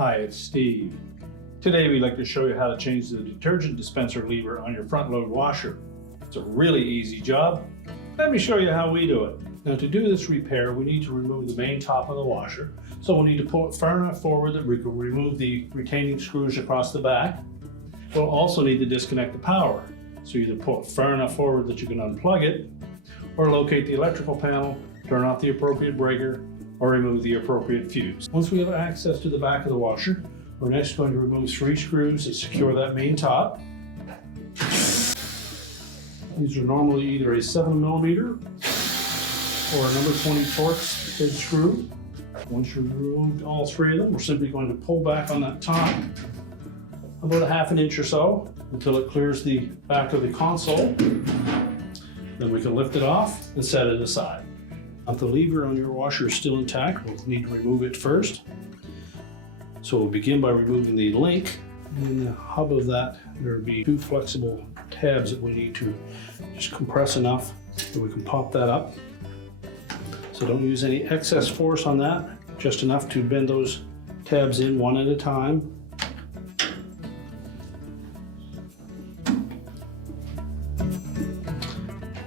Hi, it's Steve. Today we'd like to show you how to change the detergent dispenser lever on your front load washer. It's a really easy job. Let me show you how we do it. Now to do this repair, we need to remove the main top of the washer. So we'll need to pull it far enough forward that we can remove the retaining screws across the back. We'll also need to disconnect the power. So either pull it far enough forward that you can unplug it, or locate the electrical panel, turn off the appropriate breaker, or remove the appropriate fuse. Once we have access to the back of the washer, we're next going to remove 3 screws that secure that main top. These are normally either a 7mm or a number 20 Torx head screw. Once you've removed all 3 of them, we're simply going to pull back on that top about a ½ inch or so until it clears the back of the console. Then we can lift it off and set it aside. If the lever on your washer is still intact, we'll need to remove it first. So we'll begin by removing the link. In the hub of that, there will be 2 flexible tabs that we need to just compress enough that we can pop that up. So don't use any excess force on that, just enough to bend those tabs in one at a time.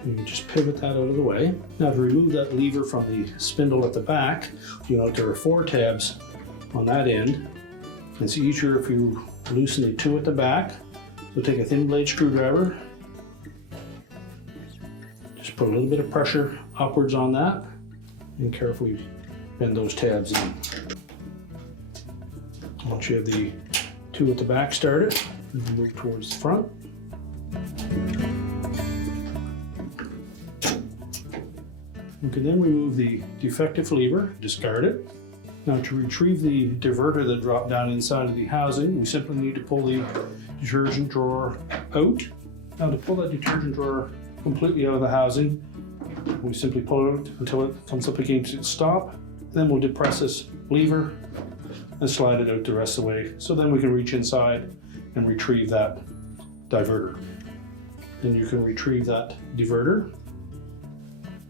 You can just pivot that out of the way. Now to remove that lever from the spindle at the back, you know there are 4 tabs on that end. It's easier if you loosen the 2 at the back. So take a thin blade screwdriver, just put a little bit of pressure upwards on that and carefully bend those tabs in. Once you have the 2 at the back started, you can move towards the front. You can then remove the defective lever, discard it. Now to retrieve the diverter that dropped down inside of the housing, we simply need to pull the detergent drawer out. Now to pull that detergent drawer completely out of the housing, we simply pull it out until it comes up against its stop. Then we'll depress this lever and slide it out the rest of the way. So then we can reach inside and retrieve that diverter. Then you can retrieve that diverter.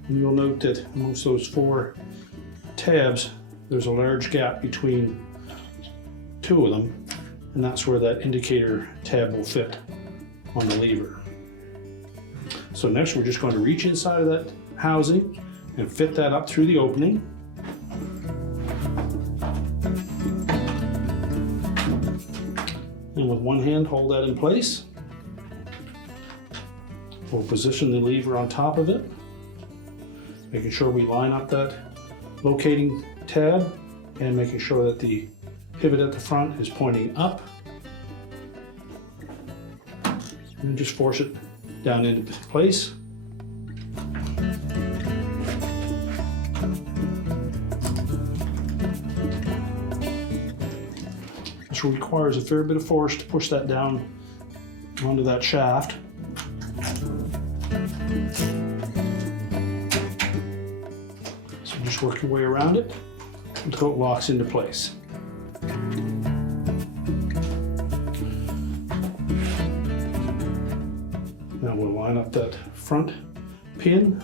And you'll note that amongst those 4 tabs, there's a large gap between 2 of them, and that's where that indicator tab will fit on the lever. So next we're just going to reach inside of that housing and fit that up through the opening. And with one hand hold that in place. We'll position the lever on top of it, making sure we line up that locating tab and making sure that the pivot at the front is pointing up. And just force it down into place. This requires a fair bit of force to push that down onto that shaft. Just work your way around it until it locks into place. Now we'll line up that front pin.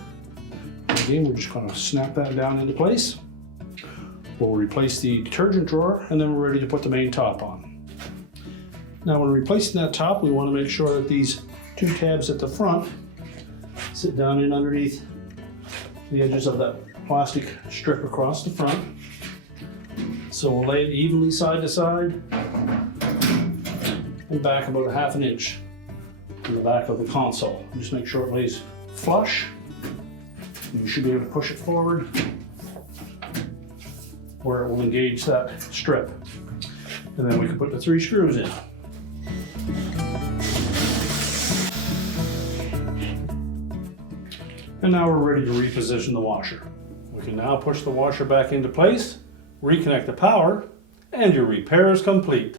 Again, we're just going to snap that down into place. We'll replace the detergent drawer and then we're ready to put the main top on. Now when replacing that top, we want to make sure that these 2 tabs at the front sit down in underneath the edges of that plastic strip across the front. So we'll lay it evenly side to side and back about a ½ inch in the back of the console. Just make sure it lays flush. You should be able to push it forward where it will engage that strip. And then we can put the 3 screws in. And now we're ready to reposition the washer. We can now push the washer back into place, reconnect the power, and your repair is complete.